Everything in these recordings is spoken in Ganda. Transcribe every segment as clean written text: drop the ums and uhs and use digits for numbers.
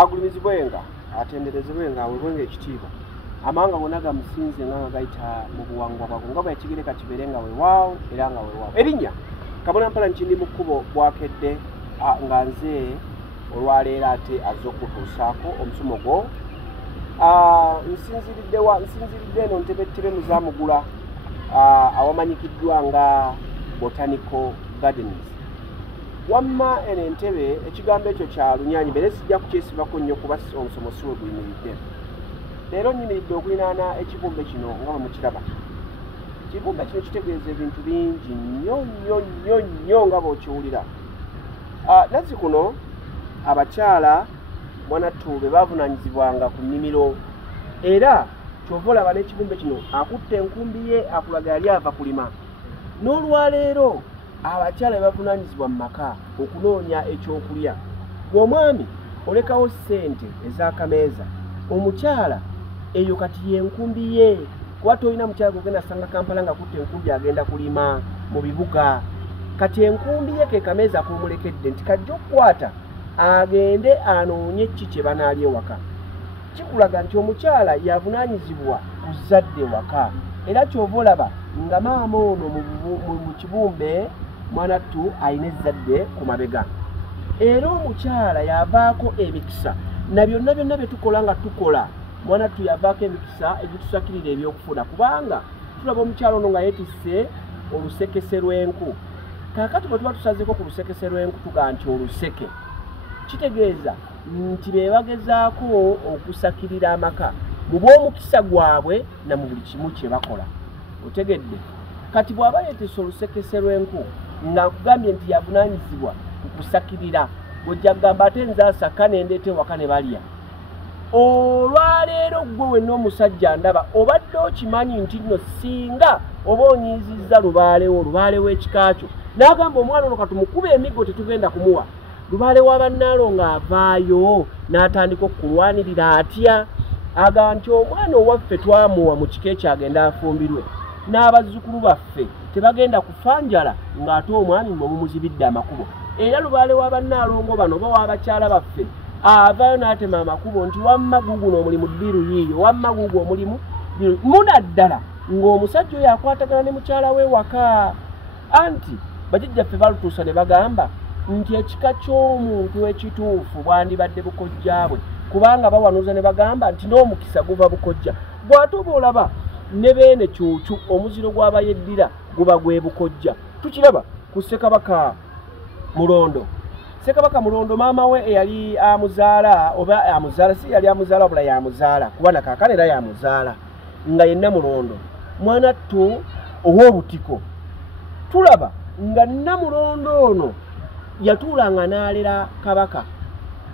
agulimizibwenga atenderezebwenga awebwenga ekitiibwa amanga gonna gamusinze nga gayita mu buwangwa bwagwo nga bwekigireka kibeere nga weewaawo era nga weewaawo erinnya Kabona Mpala nkindi mu kkubo bwakedde nga nze olwaleero ate azze okutuusaako omusomo gwo nsinziridde eno Ntebetebe Muzaamugula awamanyikiddwa nga Botanical Gardens wamma eno Entebbe ekigambo ekyo kya lunyanyi mbere sijja kukyesibako nnyo kuba omusomo si we guyimiridde leero nyimiridde okulinaana ekibumbe kino nga bwe mukiraba ekibumbe kino kitegeeza ebintu bingi nnyo nga bw'okiwulira nazzi kuno abakyala mwanattu be baavunaanyizibwanga ku nnimiro era kyova olaba n'ekibumbe kino akutte enkumbi ye akulaga yali ava kulima n'olwaleero abakyala be bavunaanyizibwa mu maka okunoonya ekyokulya bw'omwami olekawo ssente ez'akameeza omukyala eyo kati yenkumbi ye kuba tolina mukyala gogenda asanga Kampala nga akutte enkumbi agenda kulima mu bibuga kati enkumbi ye ke kameeza k'omulekedde nti kajja okukwata agende anoonye ki kye banaalya ewaka kikulaga nti omukyala yavunaanyizibwa ku zadde waka era kyova olaba nga maama ono mu kibumbe mwanattu alina ezzadde ku mabega era omukyala yavaako emikisa na byonna bye tukola nga tukola mwanattu yavaako emikisa egitusakirira ebyokufuna kubanga tulaba omukyala ono nga yeetisse olusekese lw'enku kaakati bwe tuba tusazeeko ku lusekese lw'enku tugaa nti oluseke kitegeeza nti be bagezaako okusakirira amaka mu bw'omukisa gwabwe na mu buli kimu kye bakola otegedde kati bw'aba yeetisse olusekese lw'enku ng'akugambye nti yavunaanyizibwa ku kusakirira bw'ojja kugamba ate nze asaka ne ndeeta ewaka ne balya olwaleero gwe wenna omusajja ndaba obadde okimanyi nti nno singa oba onyiizizza lubaale w'ekika kyo n'agamba omwana ono katumukuba emiggo tetugenda kumuwa lubaale wa bannaalo ng'avaayo n'atandika okulwanirira atya agamba nti omwana owaffe twamuwa mu kika ekyagenda afumbirwe n'abazzukulu baffe tebagenda kufa njala ng'ate omwami mwe mumuzibidde amakubo era lubaale wa bannaalongo bano oba w'abakyala baffe avaayo n'atema amakubo nti wamma guuguno omulimu ddiru yiiyo wamma guugu omulimu munaddala ng'omusajja oyo akwatagana ne mukyala we waka anti bajjajjaffe balutuusa ne bagamba nti ekika ky'omuntu ekituufu bwandibadde bukojja bwe kubanga bawanuuza ne bagamba nti n'omukisa guva bukojja bw'ate oba olaba ne beene kyucu omuziro gw'abayeddira guba gwe bukojja tukiraba ku Ssekabaka Mulondo Ssekabaka Mulondo maama we eyali amuzaala oba amuzaala si yali amuzaala wabula yamuzaala kuba nakaakano era yamuzaala nga yenna Mulondo mwanattu ow'obutiko tulaba nga Namulondo ono yatuulanga n'alera Kabaka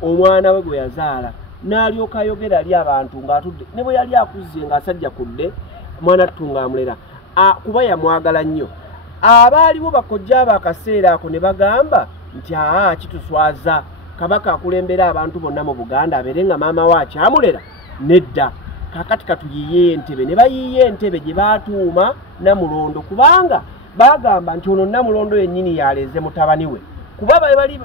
omwana we gwe yazaala n'alyoka ayogera ali abantu ng'atudde ne bwe yali akuzze ng'asajja kudde mwanattu ng'amulera kuba yamwagala nnyo abaaliwo bakojja ab'akaseera ako ne bagamba nti kituswaza Kabaka akulembera abantu bonna mu Buganda abeere nga maama we akyamulera nedda kakati katuyiye Entebbe ne bayiye Entebbe gye baatuuma Namulondo kubanga bagamba nti ono Namulondo yennyini yaleze mutabani we kuba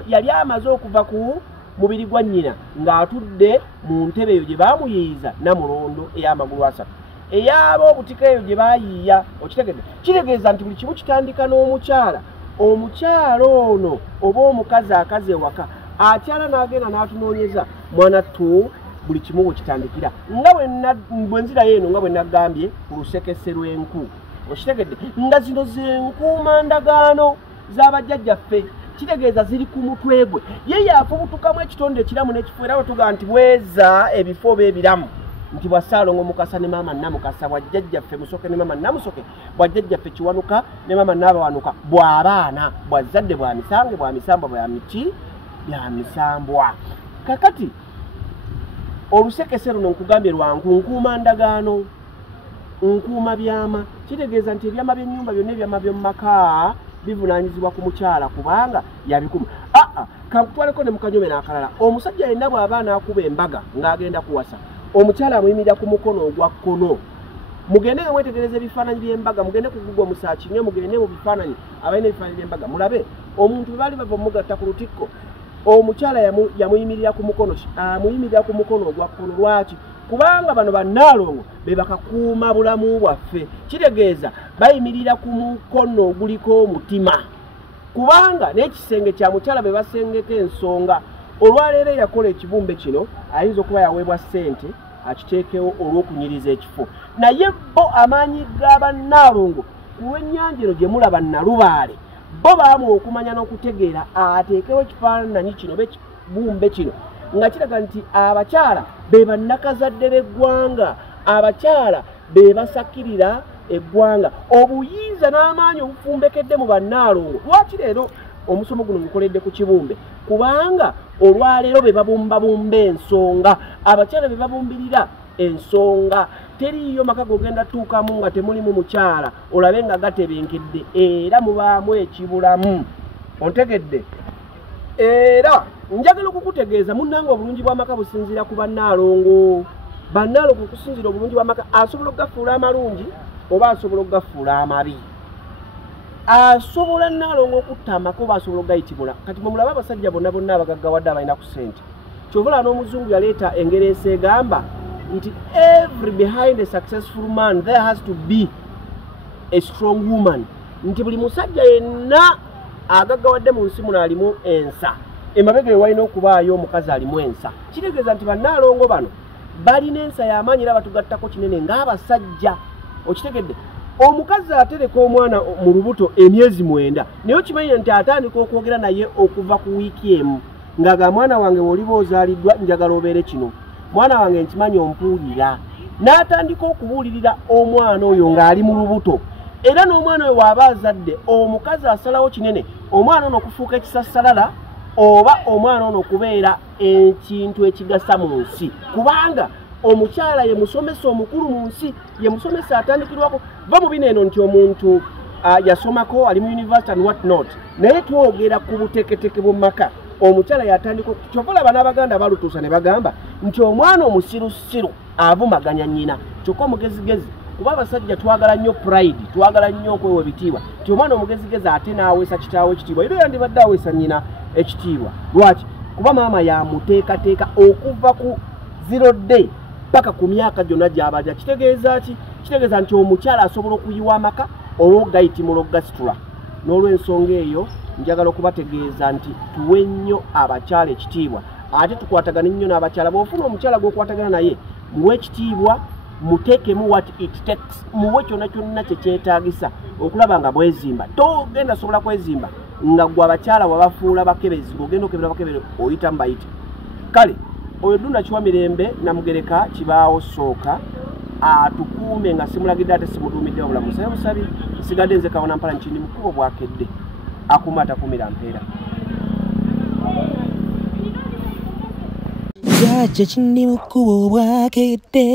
yali amaze okuva ku mubiri gwa nnyina ng'atudde mu ntebe eyo gye baamuyiiza Namulondo ey'amagulu asatu eyaba obutiko eyo gye baayiiya okitegedde kitegeeza nti buli kimu kitandika n'omukyala ono oba omukazi akazi ewaka akyala n'agenda n'atunoonyeza mwanattu buli kimu bwe kitandikira nga bwe nzirayo eno nga bwe nagambye ku lusekese lw'enku okitegedde nga zino zenkuumandagaano z'abajjajjaffe kitegeeza ziri ku mutwe gwe ye yaafubutukamu ekitonde ekiramu n'ekifo era wetuga nti bweza ebifo oba ebiramu nti bwasaalongo Mukasa ne maama Namukasa bwajjajjaffe Musoke ne maama Namusoke bwajjajjaffe Kiwanuka ne maama Nabawanuka bw'abaana bwazadde bwa misange bwa misambwa bwa miki bya misambwa kakati olusekese luno nkugambye lwangu nkuuma ndagaano nkuuma byama kitegeeza nti ebyama by'ennyumba byonna ebyama by'omu maka bivunaanyizibwa ku mukyala kubanga yabikuma kankutwaleko ne mukanyome n'akalala omusajja yenna bw'aba n'akuba embaga ng'agenda kuwasa omukyala amuyimira ku mukono ogwa kkono mugende nga mwetegereza ebifaananyi by'embaga mugende ku Google musaakinge mugende mu bifaananyi abalina ebifaananyi by'embaga mulabe omuntu bwe baali bava omugatta ku lutikko omukyala yamuyimirira ku mukono amuyimirira ku mukono ogwa kkono. Lwaki? Kubanga bano bannaalongo be bakakuuma bulamu bwaffe. Kitegeeza bayimirira ku mukono oguliko omutima, kubanga n'ekisenge kya mukyala be basengeko ensonga. Olwaleero yakola ekibumbe kino ayinza okuba yaweebwa ssente akiteekewo olw'okunyiriza ekifo, naye bo amaanyi g'abannaalongo ku lw'ennyanja eno gye mulaba Nalubaale, bo baamu okumanya n'okutegeera ateekewo ekifaananyi kino oba ekibumbe kino nga kiraga nti abakyala be bannakazadde b'eggwanga, abakyala be basakirira eggwanga. Obuyinza n'amaanyi obufumbekedde mu bannaalongo. Lwaki leero omusomo guno gukoledde ku kibumbe? Kubanga olwaleero be babumbabumba ensonga, abakyala be babumbirira ensonga. Teriiyo maka gogenda tuukamu nga temulimu mukyala olabe nga gatebenkedde, era mubaamu ekibulamu. Ontegedde? Era njagala okukutegeeza munnange obulungi bw'amaka businziira ku bannaalongo. Bannaalongo okusinziira obulungi bw'amaka asobola okugafuula amalungi oba asobola okugafuula amabi. Asobola nnaalongo okutta amaka oba asobola okugayitibula. Kati mwe mulaba abasajja bonna bonna abagaggawadde abalina ku ssente. Kyovula n'omuzungu yaleeta engero egamba nti every behind a successful man there has to be a strong woman. Nti buli musajja yenna agaggawadde mu nsi muno alimu ensa, emabega we walina okubaayo omukazi alimu ensa. Kitegeeza nti bannaalongo bano balina ensa y'amaanyi era batugattako kinene ng'abasajja. Okitegedde? Omukazi atereka omwana mu lubuto emyezi 9 naye okimanyi nti atandika okwogera naye okuva ku wiiki emu ng'aga mwana wange w'oliba ozaaliddwa njagala obeere kino, mwana wange nkimanyi ompuulira. N'atandika okubuulirira omwana oyo ng'ali mu lubuto, era n'omwana oyo w'aba azadde omukazi asalawo kinene omwana ono okufuuka ekisassalala oba omwana ono okubeera ekintu ekigasa mu nsi, kubanga omukyala ye musomesa omukulu mu nsi, ye musomesa atandikirwako. Va mu bino eno nti omuntu yasomako ali mu university and what not, naye twogera ku buteketeke bw'omumaka. Omukyala yatandika kyovula bana Abaganda balutuusa ne bagamba nti omwana omusirusiru avumaganya nnyina. Kyokka omugezigezi, kuba abasajja twagala nnyo pride, twagala nnyo okwewa ebitiibwa, nti omwana omugezigezi ate n'aweesa kitaawe ekitiibwa, era yandibadde aweesa nnyina ekitiibwa. Lwaki? Kuba maama yamuteekateeka okuva ku 0 day paka ku myaka gyonna gy'abaja. Kitegeeza ki? Kitegeeza nti omukyala asobola okuyiwa amaka olw'ogayitimula okugasitula. N'olw'ensonga eyo njagala okubategeeza nti tuwe nnyo abakyala ekitiibwa, ate tukwatagana nnyo n'abakyala. Bw'ofuna omukyala gw'okwatagana naye muwe ekitiibwa, muteekemu what it takes, muwe kyonna kyonna kye kyetaagisa okulaba nga bwezimba. Togenda sobola kwezimba nga gwe abakyala wabafuula bakebezi, ng'ogenda okebera bakebere oyita mu bayite. Kale oyo Ddunda Kiwamirembe Namugereka Kibaawo Sooka atukuume nga simulagidde ate simuduumidde wabula musabe busabi. Nsigadde nze Kabona Mpala Nkindi mukubo bwakedde akuuma atakumira mpeera. Jaja Kindi mukubo bwakedde.